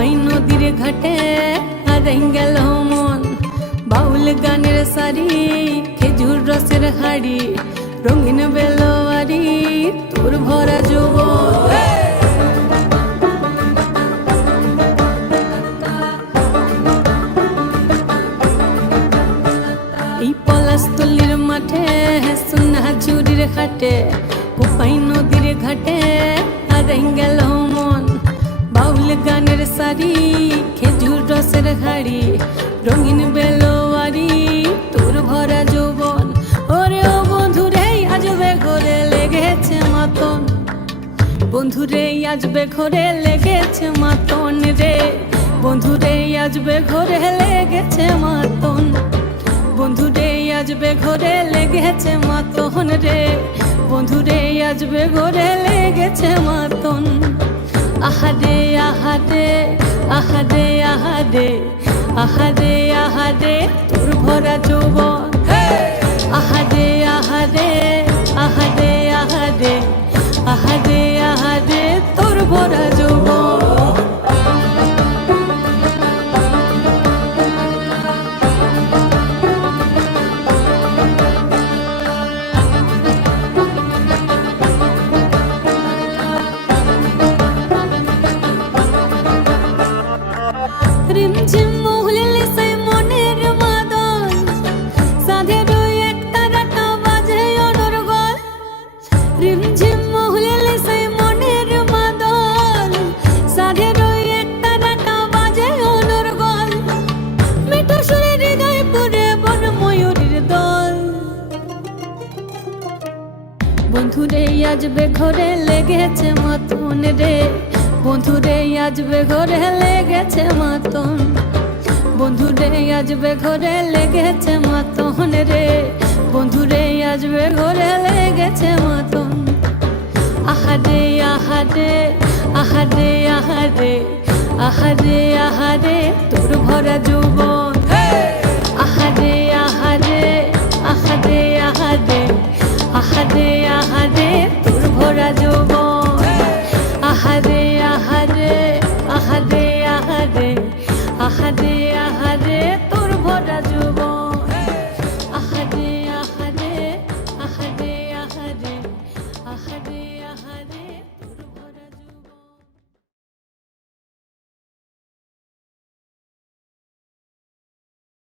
কোপাই নদীর ঘাটে হারাই গেল মন। বাউল গানের সারি, খেজুর রসের হাড়ি, রঙিন বেলোয়ারি, তোর ভরা যৌবন। এই পলাশতলির মাঠে, সোনা ঝুরির ঘাটে, কোপাই নদীর ঘাটে হারাই গেল মন। বাউল গানের সারি, খেজুর রসের হাড়ি, রঙিন বেলোয়ারি, তোর ভরা যৌবন। ওরে ও বন্ধুরে আজবে ঘরে লেগেছে মাতন, বন্ধুরে আজবে ঘরে লেগেছে মাতন রে, বন্ধুরে আজবে ঘরে লেগেছে মাতন, বন্ধুরে আজবে ঘরে লেগেছে মাতন রে, বন্ধুরে আজবে ঘরে লেগেছে মাতন। আহারে আহারে আহারে আহারে আহারে আহারে তোর ভরা যৌবন। আহারে আহারে আহারে আহারে আহারে আহারে তোর ভরা যৌবন। রিমঝিম মহুলিলে সেই মনের মাদল, সাধের এক তারাটা বাজে অনর্গল। রিমঝিম মহুলিলে সেই মনের মাদল, সাধের এক তারাটা বাজে অনর্গল। মিঠো সুরে হৃদয় পুরে বন ময়ূরীর দল। বন্ধুরে আজবে ঘরে লেগেছে মাতন রে, বন্ধুরে আজবে ঘরে লেগেছে মাতন, বন্ধুরে আজবে ঘরে লেগেছে মাতন রে, বন্ধুরে আজবে ঘরে লেগেছে মাতন। আহারে আহারে আহারে আহারে আহারে আহারে তোর ভরা যৌবন। আহারে আহারে আহারে আহারে আহারে আহারে তোর ভরা যৌবন। আহারে আহারে আহারে আহারে আহারে